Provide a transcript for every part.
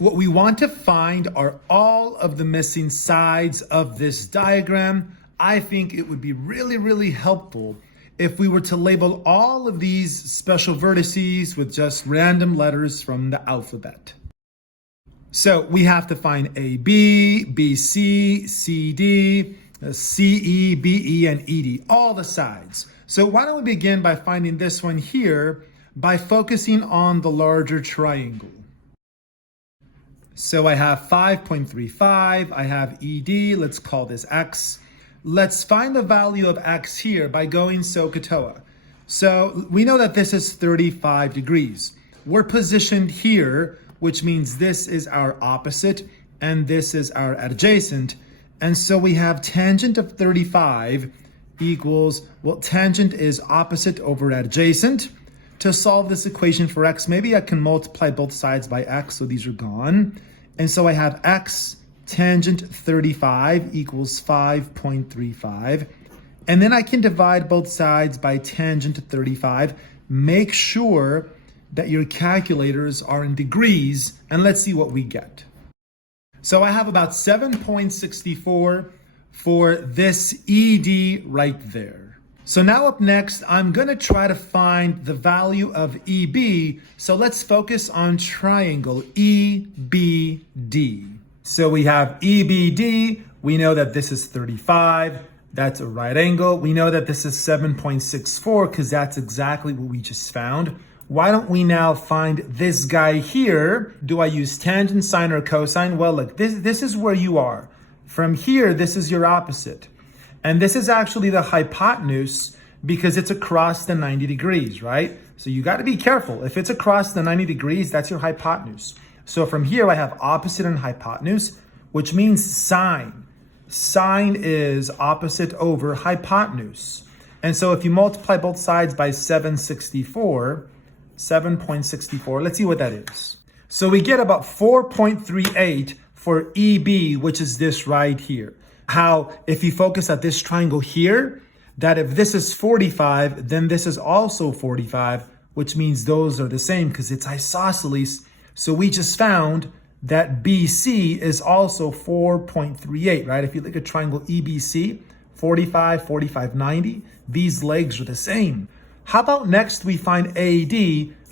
What we want to find are all of the missing sides of this diagram. I think it would be really helpful if we were to label all of these special vertices with just random letters from the alphabet. So we have to find AB, BC, CD, CE, BE, and ED, all the sides. So why don't we begin by finding this one here by focusing on the larger triangle. So I have 5.35, I have ED, let's call this X. Let's find the value of X here by going SohCahToa. So we know that this is 35 degrees. We're positioned here, which means this is our opposite and this is our adjacent. And so we have tangent of 35 equals, well, tangent is opposite over adjacent. To solve this equation for X, maybe I can multiply both sides by X, so these are gone. And so I have X tangent 35 equals 5.35. And then I can divide both sides by tangent 35. Make sure that your calculators are in degrees, and let's see what we get. So I have about 7.64 for this ED right there. So now up next, I'm gonna try to find the value of EB. So let's focus on triangle EBD. So we have EBD, we know that this is 35, that's a right angle. We know that this is 7.64 because that's exactly what we just found. Why don't we now find this guy here? Do I use tangent, sine, or cosine? Well, look, this is where you are. From here, this is your opposite. And this is actually the hypotenuse because it's across the 90 degrees, right? So you got to be careful. If it's across the 90 degrees, that's your hypotenuse. So from here, I have opposite and hypotenuse, which means sine. Sine is opposite over hypotenuse. And so if you multiply both sides by 7.64, let's see what that is. So we get about 4.38 for EB, which is this right here. How if you focus at this triangle here, that if this is 45, then this is also 45, which means those are the same because it's isosceles. So we just found that BC is also 4.38, right? If you look at triangle EBC, 45, 45, 90, these legs are the same. How about next we find AD?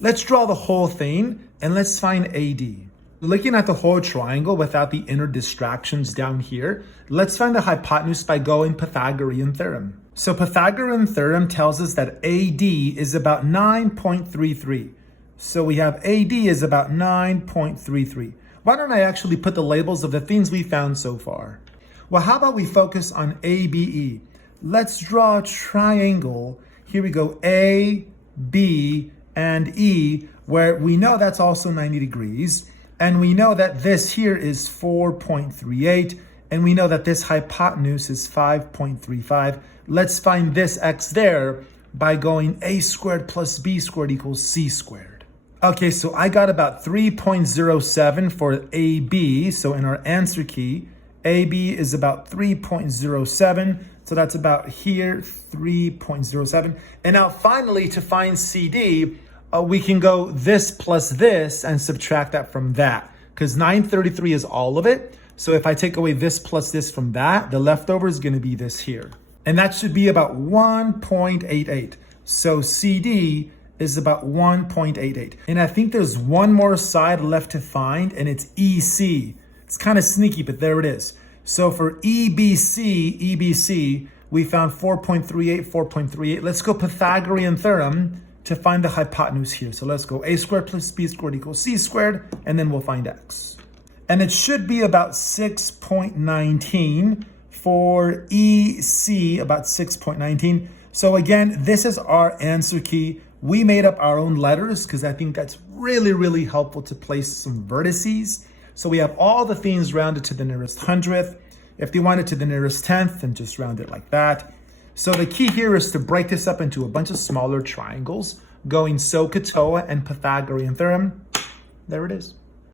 Let's draw the whole thing and let's find AD. Looking at the whole triangle without the inner distractions down here, let's find the hypotenuse by going Pythagorean theorem. So Pythagorean theorem tells us that AD is about 9.33. So we have AD is about 9.33. Why don't I actually put the labels of the things we found so far? Well, how about we focus on ABE? Let's draw a triangle. Here we go, A, B, and E, where we know that's also 90 degrees. And we know that this here is 4.38, and we know that this hypotenuse is 5.35. Let's find this X there by going A squared plus B squared equals C squared. Okay, so I got about 3.07 for AB. So in our answer key, AB is about 3.07. So that's about here, 3.07. And now finally to find CD, we can go this plus this and subtract that from that because 933 is all of it. So if I take away this plus this from that, the leftover is going to be this here. And that should be about 1.88. So CD is about 1.88. And I think there's one more side left to find and it's EC. It's kind of sneaky, but there it is. So for EBC, we found 4.38, 4.38. Let's go Pythagorean theorem to find the hypotenuse here. So let's go A squared plus B squared equals C squared, and then we'll find X. And it should be about 6.19 for EC, about 6.19. So again, this is our answer key. We made up our own letters because I think that's really helpful to place some vertices. So we have all the things rounded to the nearest hundredth. If they want it to the nearest tenth, then just round it like that. So the key here is to break this up into a bunch of smaller triangles, going SohCahToa and Pythagorean theorem. There it is.